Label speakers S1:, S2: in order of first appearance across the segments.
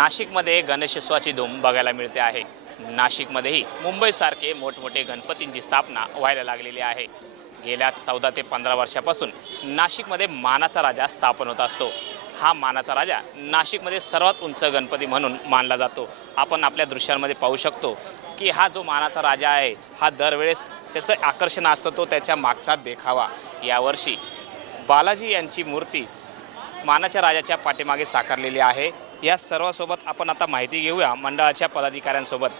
S1: नाशिकमध्ये गणेशोत्सवाची धूम बघायला मिळते आहे. नाशिकमध्येही मुंबईसारखे मोठमोठे गणपतींची स्थापना व्हायला लागलेली आहे. गेल्या चौदा ते पंधरा वर्षापासून नाशिकमध्ये मानाचा राजा स्थापन होत असतो. हा मानाचा राजा नाशिकमध्ये सर्वात उंच गणपती म्हणून मानला जातो. आपण आपल्या दृश्यांमध्ये पाहू शकतो की हा जो मानाचा राजा आहे हा दरवेळेस त्याचं आकर्षण असतं तो त्याच्या मागचा देखावा. यावर्षी बालाजी यांची मूर्ती मानाच्या राजाच्या पाठीमागे साकारलेली आहे. या सर्वासोबत आपण आता माहिती घेऊया मंडळाच्या पदाधिकाऱ्यांसोबत.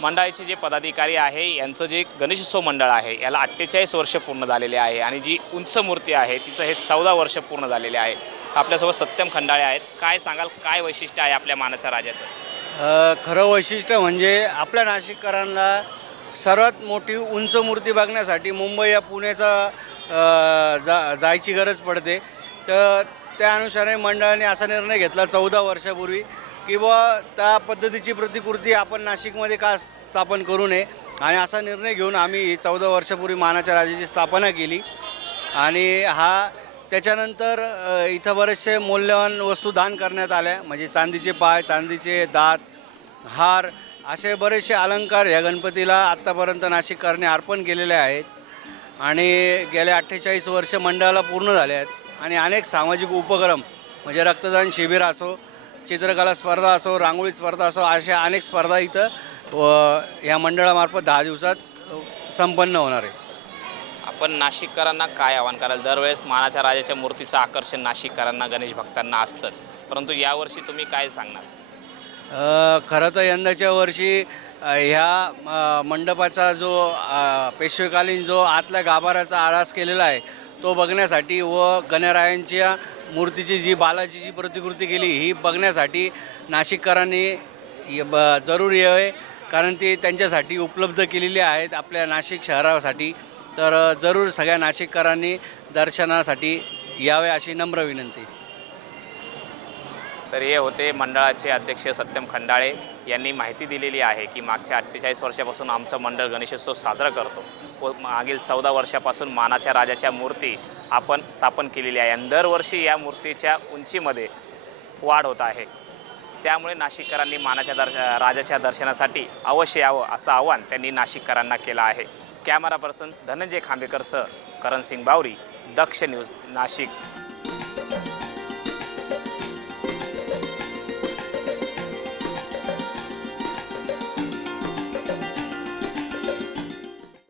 S1: मंडळाचे जे पदाधिकारी आहे यांचं जे गणेशोत्सव मंडळ आहे याला अठ्ठेचाळीस वर्ष पूर्ण झालेले आहे आणि जी उंच मूर्ती आहे तिचं हे चौदा वर्ष पूर्ण झालेले आहे. आपल्यासोबत सत्यम खंडाळे आहेत. काय सांगाल काय वैशिष्ट्य आहे आपल्या मानाच्या राजाचं?
S2: खरं वैशिष्ट्य म्हणजे आपल्या नाशिककरांना सर्वात मोठी उंच मूर्ती बघण्यासाठी मुंबई या पुण्याचा जा जायची गरज पडते. तर त्या अनुषंगाने मंडळाने असा निर्णय घेतला चौदा वर्षापूर्वी की त्या पद्धतीची प्रतिकृती आपण नाशिकमध्ये का स्थापन करू नये? आणि असा निर्णय घेऊन आम्ही चौदा वर्षापूर्वी मानाच्या राजाची स्थापना केली. आणि हा त्याच्यानंतर इथं बरेचसे मौल्यवान वस्तू दान करण्यात आल्या म्हणजे चांदीचे पाय चांदीचे दात हार असे बरेचसे अलंकार या गणपतीला आत्तापर्यंत नाशिककरांनी अर्पण केलेले आहेत. आणि गेल्या अठ्ठेचाळीस वर्ष मंडळाला पूर्ण झाले आहेत. आणि अनेक सामाजिक उपक्रम म्हणजे रक्तदान शिबिर असो चित्रकला स्पर्धा असो रांगोळी स्पर्धा असो अशा अनेक स्पर्धा इथं ह्या मंडळामार्फत दहा दिवसात संपन्न होणार आहे.
S1: आपण नाशिककरांना काय आवाहन कराल? दरवेळेस मानाच्या राजाच्या मूर्तीचं आकर्षण नाशिककरांना गणेश भक्तांना असतंच. परंतु यावर्षी तुम्ही काय सांगणार?
S2: खरं तर यंदाच्या वर्षी ह्या मंडपाचा जो पेशवेकालीन जो आतल्या गाभाऱ्याचा आरास केलेला आहे तो बघण्यासाठी व गणरायांच्या मूर्तीची जी बालाजीची प्रतिकृती केली ही बघण्यासाठी नाशिककरांनी य- ब जरूर यावे कारण ती त्यांच्यासाठी उपलब्ध केलेली आहेत आपल्या नाशिक शहरासाठी. तर जरूर सगळ्या नाशिककरांनी दर्शनासाठी यावे अशी नम्र विनंती.
S1: तर हे होते मंडळाचे अध्यक्ष सत्यम खंडाळे यांनी माहिती दिलेली आहे की मागच्या अठ्ठेचाळीस वर्षापासून आमचं मंडळ गणेशोत्सव साजरा करतो. व मागील चौदा वर्षापासून मानाच्या राजाच्या मूर्ती आपण स्थापन केलेली आहे. आणि दरवर्षी या मूर्तीच्या उंचीमध्ये वाढ होत आहे. त्यामुळे नाशिककरांनी मानाच्या दर्श राजाच्या दर्शनासाठी अवश्य यावं असं आवाहन त्यांनी नाशिककरांना केलं आहे. कॅमेरा पर्सन धनंजय खांबेकरसह करण सिंग बावरी दक्ष न्यूज नाशिक.